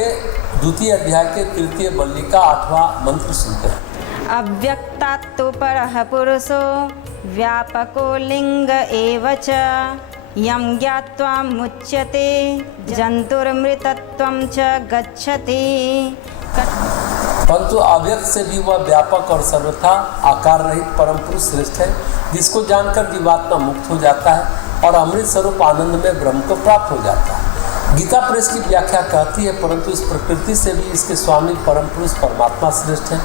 के द्वितीय अध्याय के तृतीय वल्ली का 8वां मंत्र सुनते हैं। अव्यक्तात्तु परः पुरुषो व्यापको लिंग एव च यं ज्ञात्वा मुच्यते जंतुर्मृतत्वं च गच्छति। परंतु अव्यक्त से भी वह व्यापक और सर्वथा आकार रहित परम पुरुष श्रेष्ठ है, जिसको जानकर जीवात्मा मुक्त हो जाता है और अमृत स्वरूप आनंद में ब्रह्म को प्राप्त हो जाता है। गीता प्रेस की व्याख्या कहती है, परंतु इस प्रकृति से भी इसके स्वामी परम पुरुष परमात्मा श्रेष्ठ है,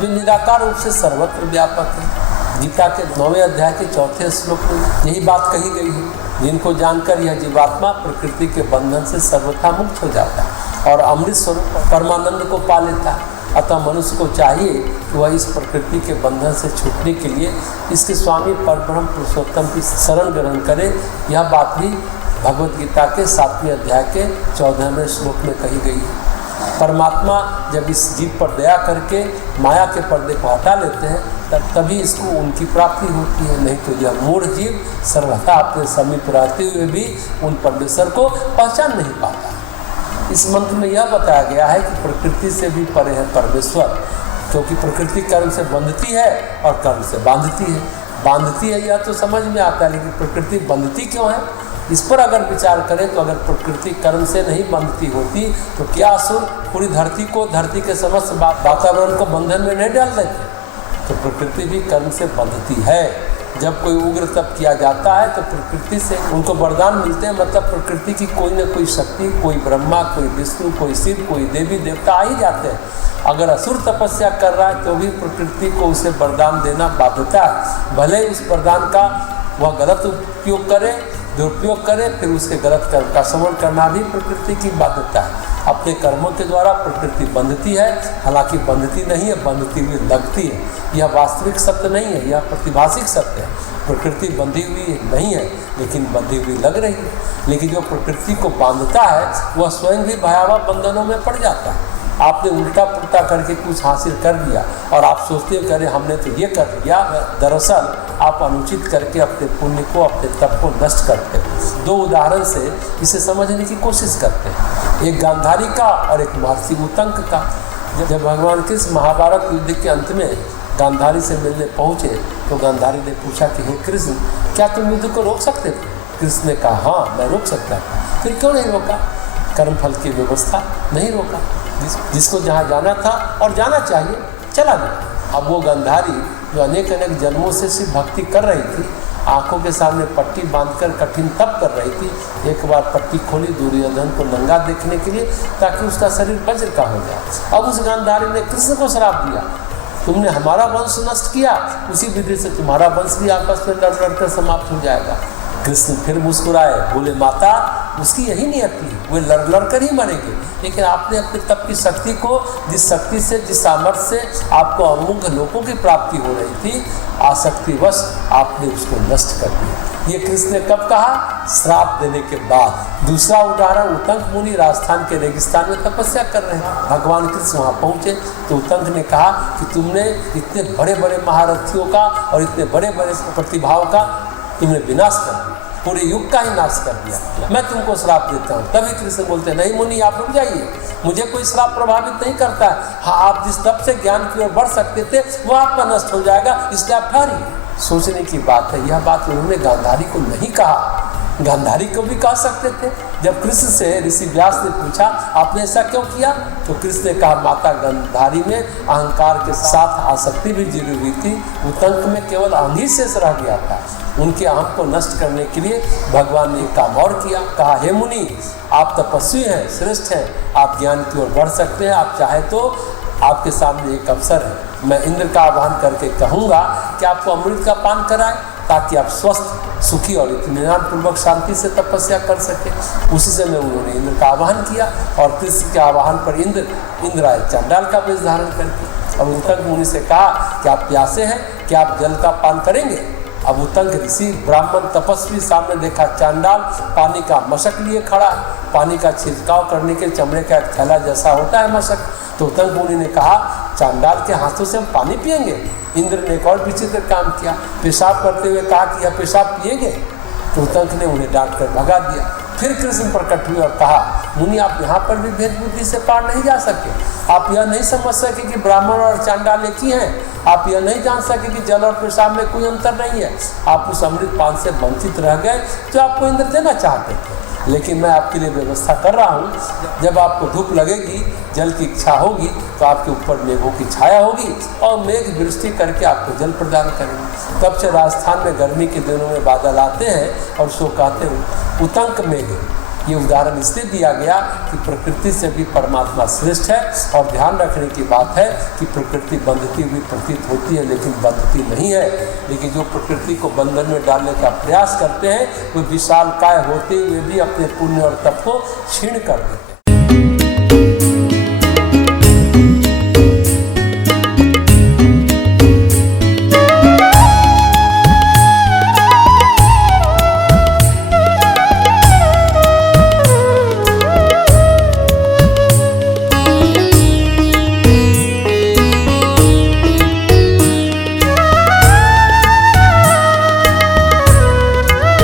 जो निराकार रूप से सर्वत्र व्यापक है। गीता के 9वें अध्याय के 4थे श्लोक में यही बात कही गई है। जिनको जानकर यह जीवात्मा प्रकृति के बंधन से सर्वथा मुक्त हो जाता है और अमृत स्वरूप परमानंद को पा लेता है। अतः मनुष्य को चाहिए कि वह इस प्रकृति के बंधन से छूटने के लिए इसके स्वामी परब्रह्म पुरुषोत्तम की शरण ग्रहण करे। यह बात भी भगवद गीता के 7वें अध्याय के 14वें श्लोक में कही गई है। परमात्मा जब इस जीव पर दया करके माया के पर्दे को हटा लेते हैं तभी इसको उनकी प्राप्ति होती है, नहीं तो यह मूढ़ जीव सर्वथा अपने समीप रहते हुए भी उन परमेश्वर को पहचान नहीं पाता। इस मंत्र में यह बताया गया है कि प्रकृति से भी परे है परमेश्वर, क्योंकि प्रकृति कर्म से बंधती है और कर्म से बांधती है। बांधती है यह तो समझ में आता है, लेकिन प्रकृति बंधती क्यों है, इस पर अगर विचार करें तो अगर प्रकृति कर्म से नहीं बंधती होती तो क्या असुर पूरी धरती के समस्त वातावरण को बंधन में नहीं डाल देते। तो प्रकृति भी कर्म से बंधती है। जब कोई उग्र तप किया जाता है तो प्रकृति से उनको वरदान मिलते हैं, मतलब प्रकृति की कोई न कोई शक्ति, कोई ब्रह्मा, कोई विष्णु, कोई शिव, कोई देवी देवता आ ही जाते हैं। अगर असुर तपस्या कर रहा है तो भी प्रकृति को उसे वरदान देना बाध्यता है, भले उस वरदान का वह गलत उपयोग करे, दुरुपयोग करे, फिर उसके गलत कर्म का समन करना भी प्रकृति की बाध्यता है। अपने कर्मों के द्वारा प्रकृति बंधती है, हालांकि बंधती नहीं है, बंधती हुई लगती है। यह वास्तविक सत्य नहीं है, यह प्रतिभाषिक सत्य है। प्रकृति बंधी हुई नहीं है लेकिन बंधी हुई लग रही है। लेकिन जो प्रकृति को बांधता है वह स्वयं भी भयावह बंधनों में पड़ जाता है। आपने उल्टा पुल्टा करके कुछ हासिल कर लिया और आप सोचते हो कि हमने तो ये कर लिया, दरअसल आप अनुचित करके अपने पुण्य को, अपने तप को नष्ट करते हैं। 2 उदाहरण से इसे समझने की कोशिश करते हैं, एक गांधारी का और एक महर्षि उतंक का। जब भगवान कृष्ण महाभारत युद्ध के अंत में गांधारी से मिलने पहुँचे तो गांधारी ने पूछा कि हे कृष्ण, क्या तुम युद्ध को रोक सकते थे? कृष्ण ने कहा हाँ मैं रोक सकता था। फिर क्यों नहीं रोका? कर्मफल की व्यवस्था नहीं रोका। जिसको जहाँ जाना था और जाना चाहिए चला गया। अब वो गांधारी जो अनेक जन्मों से सिर्फ भक्ति कर रही थी, आंखों के सामने पट्टी बांधकर कठिन तप कर रही थी, एक बार पट्टी खोली दुर्योधन को नंगा देखने के लिए ताकि उसका शरीर वज्र का हो जाए। अब उस गांधारी ने कृष्ण को श्राप दिया, तुमने हमारा वंश नष्ट किया, उसी विधि से तुम्हारा वंश भी आपस में लड़ लड़कर समाप्त हो जाएगा। कृष्ण फिर मुस्कुराए, बोले माता उसकी यही नियति है, वे लड़ लड़ कर ही मरेंगे, लेकिन आपने अपने तप की शक्ति को, जिस शक्ति से, जिस सामर्थ्य से आपको अमूल्य लोकों की प्राप्ति हो रही थी, आसक्तिवश आपने उसको नष्ट कर दिया। ये कृष्ण ने कब कहा? श्राप देने के बाद। दूसरा उदाहरण, उतंक मुनि राजस्थान के रेगिस्तान में तपस्या कर रहे हैं। भगवान कृष्ण वहाँ पहुँचे तो उतंक ने कहा कि तुमने इतने बड़े बड़े महारथियों का और इतने बड़े बड़े प्रतिभाओं का तुमने विनाश कर दिया, पूरे युग का ही नाश कर दिया, मैं तुमको श्राप देता हूँ। तभी कृष्ण बोलते नहीं मुनि आप रुक जाइए, मुझे कोई श्राप प्रभावित नहीं करता है। हाँ आप जिस तप से ज्ञान की ओर बढ़ सकते थे वो आपका नष्ट हो जाएगा, इसलिए आप ठहरिए। सोचने की बात है, यह बात उन्होंने गांधारी को नहीं कहा, गांधारी को भी कह सकते थे। जब कृष्ण से ऋषि व्यास ने पूछा आपने ऐसा क्यों किया, तो कृष्ण ने कहा माता गांधारी में अहंकार के साथ आसक्ति भी जुड़ी हुई थी, उतंक में केवल अहंग ही शेष रह गया था। उनके अहम को नष्ट करने के लिए भगवान ने एक काम और किया, कहा हे मुनि आप तपस्वी हैं, श्रेष्ठ हैं, आप ज्ञान की ओर बढ़ सकते हैं, आप चाहे तो आपके सामने एक अवसर है, मैं इंद्र का आह्वान करके कहूँगा कि आपको अमृत का पान कराएं ताकि आप स्वस्थ, सुखी और इत्मीनान पूर्वक शांति से तपस्या कर सकें। उसी समय उन्होंने इंद्र का आह्वान किया और कृष्ण के आह्वान पर इंद्र आए चांडाल का वेश धारण करके। अब उतंक मुनि से कहा कि आप प्यासे हैं, क्या आप जल का पान करेंगे? अब उतंक ऋषि ब्राह्मण तपस्वी सामने देखा चांडाल पानी का मशक लिए खड़ा, पानी का छिड़काव करने के चमड़े का एक थैला जैसा होता है मशक। तो उतंक मुनि ने कहा चांडाल के हाथों से हम पानी पिएंगे? इंद्र ने एक और विचित्र काम किया, पेशाब करते हुए कहा कि यह पेशाब पिएंगे? तो उतंक ने उन्हें डांट कर भगा दिया। फिर कृष्ण प्रकट हुए और कहा, मुनि आप यहाँ पर भी भेद बुद्धि से पार नहीं जा सके। आप यह नहीं समझ सके कि ब्राह्मण और चांडाल एक ही हैं। आप यह नहीं जान सके कि जल और पेशाब में कोई अंतर नहीं है। आप उस अमृत पान से वंचित रह गए जो आपको इंद्र देना चाहते थे। लेकिन मैं आपके लिए व्यवस्था कर रहा हूँ। जब आपको धूप लगेगी, जल की इच्छा होगी, तो आपके ऊपर मेघों की छाया होगी और मेघ वृष्टि करके आपको जल प्रदान करेंगे। तब से राजस्थान में गर्मी के दिनों में बादल आते हैं और सो कहते हैं उतंक मेघ। ये उदाहरण इसलिए दिया गया कि प्रकृति से भी परमात्मा श्रेष्ठ है। और ध्यान रखने की बात है कि प्रकृति बंधती हुई प्रतीत होती है लेकिन बंधती नहीं है। लेकिन जो प्रकृति को बंधन में डालने का प्रयास करते हैं, वो विशालकाय होते हुए भी अपने पुण्य और तप को क्षीण कर देते हैं।